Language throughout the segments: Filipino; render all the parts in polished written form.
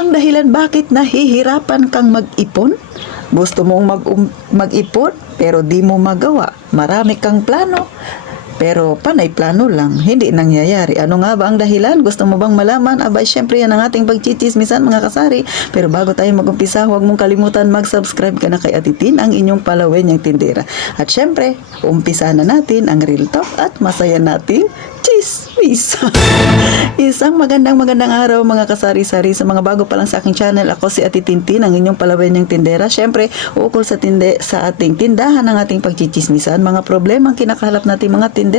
ba ang dahilan bakit nahihirapan kang mag-ipon? Gusto mong mag-ipon pero di mo magawa. Marami kang plano pero panay plano lang, hindi nangyayari. Ano nga ba ang dahilan? Gusto mo bang malaman? Abay, syempre yan ang ating pagchichismisan mga kasari. Pero bago tayo mag-umpisa, huwag mong kalimutan mag-subscribe ka na kay Atitin, ang inyong palawin niyang tindera. At syempre, umpisa na natin ang real talk at masaya nating chismis. Isang magandang araw mga kasari-sari. Sa mga bago pa lang sa aking channel, ako si Ati Tintin, ang inyong palawin niyang tindera. Syempre, ukol sa ating tindahan ng ating pagchichismisan, mga problemang kinakaharap natin mga tindera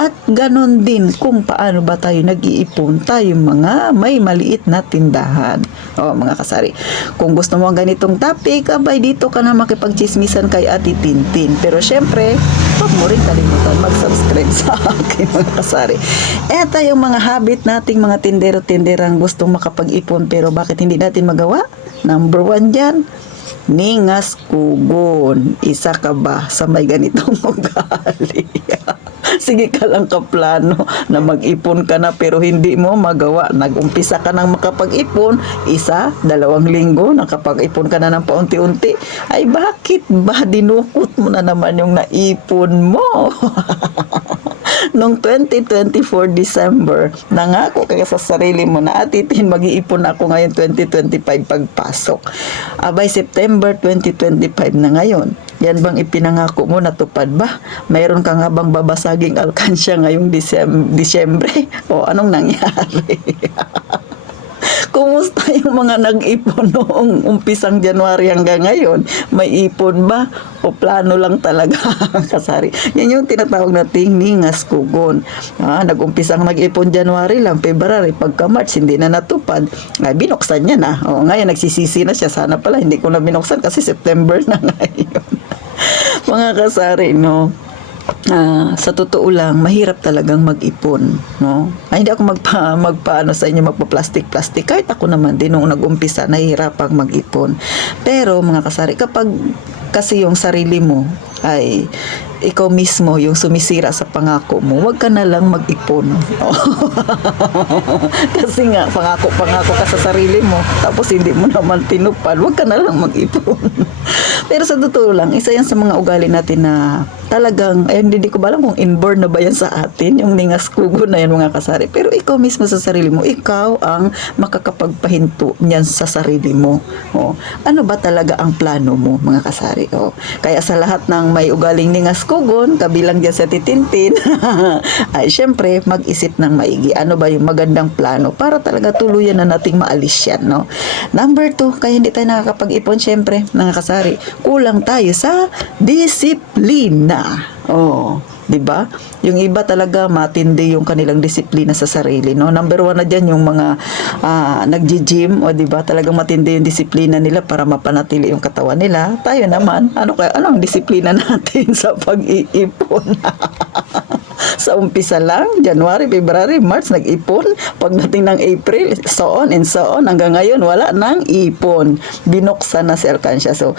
at ganon din kung paano ba tayo nag-iipon tayo mga may maliit na tindahan. O mga kasari, kung gusto mo ang ganitong topic, abay dito ka na makipagchismisan kay Ati Tintin. Pero syempre, huwag mo rin kalimutan mag-subscribe sa akin mga kasari. Eto yung mga habit nating mga tindero-tinderang gustong makapag-ipon pero bakit hindi natin magawa? Number 1 dyan, ningas kugon. Isa ka ba sa may ganitong ugali? Sige ka lang kaplano na mag-ipon ka na pero hindi mo magawa. Nag-umpisa ka nang makapag-ipon, 1, 2 linggo, nakapag-ipon ka na ng paunti-unti. Ay bakit ba dinukot mo na naman yung naipon mo? Noong 2024 December, nangako ka sa sarili mo na Atitin, mag-iipon ako ngayon 2025 pagpasok. Abay, September 2025 na ngayon. Yan bang ipinangako mo, natupad ba? Mayroon ka nga bang babasaging alkansya ngayong Disyembre? O anong nangyari? Kumusta yung mga nag-ipon noong umpisang January hanggang ngayon? May ipon ba? O plano lang talaga kasari? Yan yung tinatawag nating ningas kugon. Nag-umpisang nag-ipon January lang, February, pagka March, hindi na natupad. Ay, binuksan niya na. O, ngayon, nagsisisi na siya. Sana pala, hindi ko na binuksan kasi September na ngayon. Mga kasari, no? Sa totoo lang, mahirap talagang mag-ipon, no? Ay, hindi ako magpaano sa inyo, magpa-plastic. Kahit ako naman din, nung nag-umpisa, nahihirapang mag-ipon. Pero, mga kasari, kapag kasi yung sarili mo ay ikaw mismo yung sumisira sa pangako mo, wag ka na lang mag-ipon. Kasi nga, pangako ka sa sarili mo, tapos hindi mo naman tinupad, wag ka na lang mag-ipon. Pero sa totoo lang, isa yan sa mga ugali natin na talagang, hindi ko ba alam kung inborn na ba yan sa atin, yung ningas kugo na yan mga kasari. Pero ikaw mismo sa sarili mo, ikaw ang makakapagpahinto niyan sa sarili mo. Ano ba talaga ang plano mo mga kasari? Kaya sa lahat ng may ugaling ningas kugon, kabilang dyan sa titintin, ay syempre mag-isip ng maigi. Ano ba yung magandang plano para talaga tuluyan na nating maalis yan, no? Number 2, kaya hindi tayo nakakapag-ipon, syempre, mga kasari, kulang tayo sa disiplina. 'Di ba? Yung iba talaga matindi yung kanilang disiplina sa sarili, no? Number 1 na diyan yung mga nagji-gym, 'di ba? Talagang matindi yung disiplina nila para mapanatili yung katawan nila. Tayo naman, ano ang disiplina natin sa pag-iipon? Sa umpisa lang, January, February, March, nag-ipon. Pagdating ng April, so on and so on. Hanggang ngayon, wala nang ipon. Binuksan na si alkansya. So,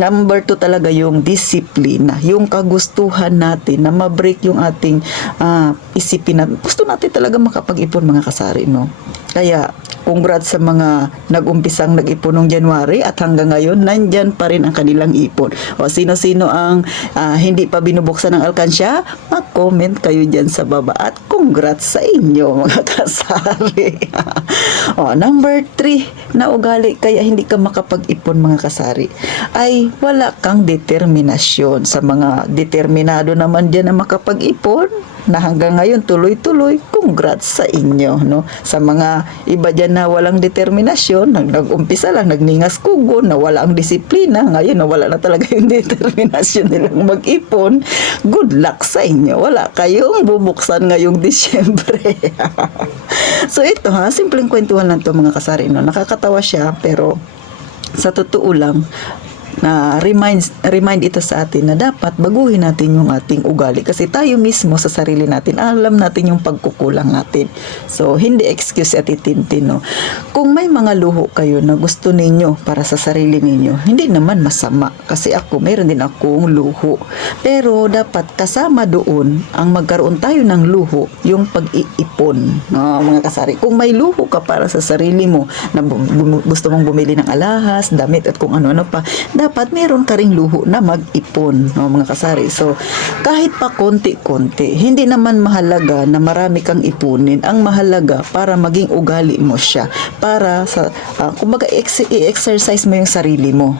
number 2 talaga yung disiplina. Yung kagustuhan natin na ma-break yung ating isipin na gusto natin talaga makapag-ipon mga kasari, no? Kaya, congrats sa mga nag-umpisang nag-ipon noong January at hanggang ngayon, nandyan pa rin ang kanilang ipon. O sino-sino ang hindi pa binubuksan ng alkansya, mag-comment kayo dyan sa baba at congrats sa inyo mga kasari. Number 3 na ugali kaya hindi ka makapag-ipon mga kasari ay wala kang determinasyon. Sa mga determinado naman dyan na makapag-ipon na hanggang ngayon tuloy-tuloy, congrats sa inyo, no? Sa mga iba dyan na walang determinasyon, nag-umpisa lang, nagningas kugo, na wala ang disiplina, ngayon na wala na talaga yung determinasyon nilang mag-ipon, good luck sa inyo. Wala kayong bubuksan ngayong Disyembre. So ito simpleng kwentuhan lang to mga kasari, no? Nakakatawa siya, pero sa totoo lang, na remind ito sa atin na dapat baguhin natin yung ating ugali kasi tayo mismo sa sarili natin alam natin yung pagkukulang natin. So hindi excuse at itintin, no? Kung may mga luho kayo na gusto ninyo para sa sarili ninyo, hindi naman masama kasi ako meron din akong luho, pero dapat kasama doon ang magkaroon tayo ng luho, yung pag-iipon, no, mga kasari. Kung may luho ka para sa sarili mo na gusto mong bumili ng alahas, damit at kung ano-ano pa, dapat meron ka ring luho na mag-ipon, no, mga kasari. So, kahit pa konti-konti, hindi naman mahalaga na marami kang ipunin. Ang mahalaga para maging ugali mo siya. Para sa, kumbaga, i-exercise mo yung sarili mo.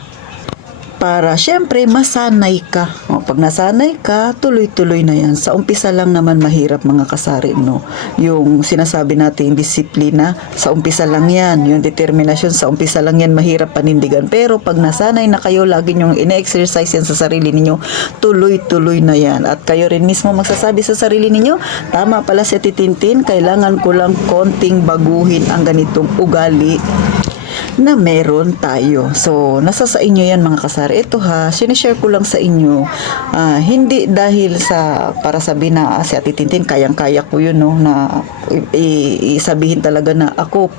Para syempre masanay ka. O, pag nasanay ka, tuloy-tuloy na yan. Sa umpisa lang naman mahirap, mga kasari, no? Yung sinasabi natin disiplina, sa umpisa lang yan. Yung determinasyon, sa umpisa lang yan mahirap panindigan. Pero pag nasanay na kayo, lagi nyong ine-exercise yan sa sarili ninyo, tuloy-tuloy na yan. At kayo rin mismo magsasabi sa sarili ninyo, tama pala si Titintin, kailangan ko lang konting baguhin ang ganitong ugali na meron tayo. So, nasa sa inyo yan, mga kasari. Ito ha, sinishare ko lang sa inyo. Hindi dahil sa, para sabihin na si Ate Tintin, kayang-kaya ko yun, no, na isabihin talaga na ako,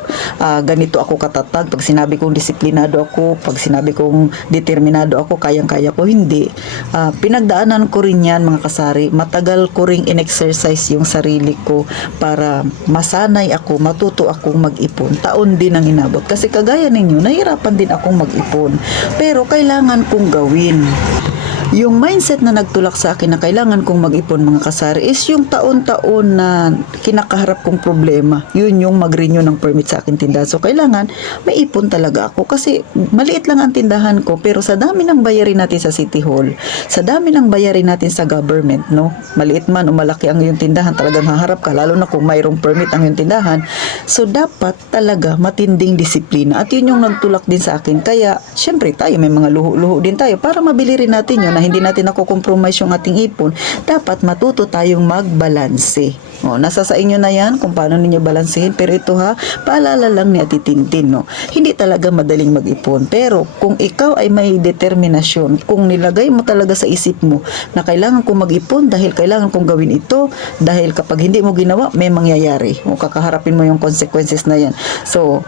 ganito ako katatag. Pag sinabi kong disiplinado ako, pag sinabi kong determinado ako, kayang-kaya ko, hindi. Pinagdaanan ko rin yan, mga kasari. Matagal ko ring in-exercise yung sarili ko para masanay ako, matuto akong mag-ipon. Taon din ang inabot. Kasi kagaya ninyo, nahirapan din akong mag-ipon. Pero kailangan kong gawin. Yung mindset na nagtulak sa akin na kailangan kong mag-ipon, mga kasari, is yung taon-taon na kinakaharap kong problema. Yun yung mag-renew ng permit sa akin tindahan. So, kailangan may ipon talaga ako. Kasi maliit lang ang tindahan ko, pero sa dami ng bayarin natin sa City Hall, sa dami ng bayarin natin sa government, no? Maliit man o malaki ang iyong tindahan, talagang haharap ka, lalo na kung mayroong permit ang iyong tindahan. So, dapat talaga matinding disiplina. At yun yung nagtulak din sa akin. Kaya, syempre, tayo may mga luho-luho din tayo para mabili rin natin yun na hindi natin nakukompromise yung ating ipon. Dapat matuto tayong magbalanse. O, nasa sa inyo na yan kung paano ninyo balansehin. Pero ito ha, paalala lang ni Ate Tintin, no? Hindi talaga madaling mag-ipon. Pero kung ikaw ay may determinasyon, kung nilagay mo talaga sa isip mo na kailangan kong mag-ipon dahil kailangan kong gawin ito, dahil kapag hindi mo ginawa, may mangyayari. O, kakaharapin mo yung consequences na yan. So,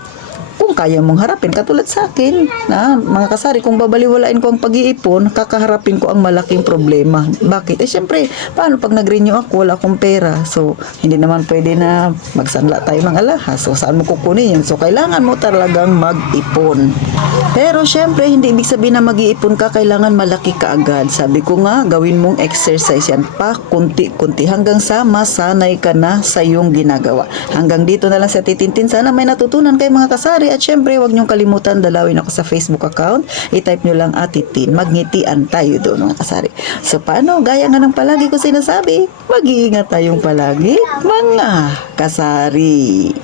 kung kaya mong harapin, katulad sa akin, na mga kasari, kung babaliwalain ko ang pag-iipon, kakaharapin ko ang malaking problema. Bakit? Syempre, paano pag nag-renew ako, wala akong pera. So, hindi naman pwede na magsanla tayo ng alahas. So, saan mo kukunin yun? So, kailangan mo talagang mag-ipon. Pero, syempre, hindi ibig sabihin na mag-iipon ka, kailangan malaki ka agad. Sabi ko nga, gawin mong exercise yan pa, kunti-kunti, hanggang sa masanay ka na sa iyong ginagawa. Hanggang dito na lang sa Titintin. Sana may natutunan kayo, mga kasari. At syempre, huwag niyong kalimutan, dalawin ako sa Facebook account. I-type niyo lang Ate Tin. Magngitian tayo doon, mga kasari. So, paano? Gaya nga ng palagi ko sinasabi, mag-iingat tayong palagi, mga kasari.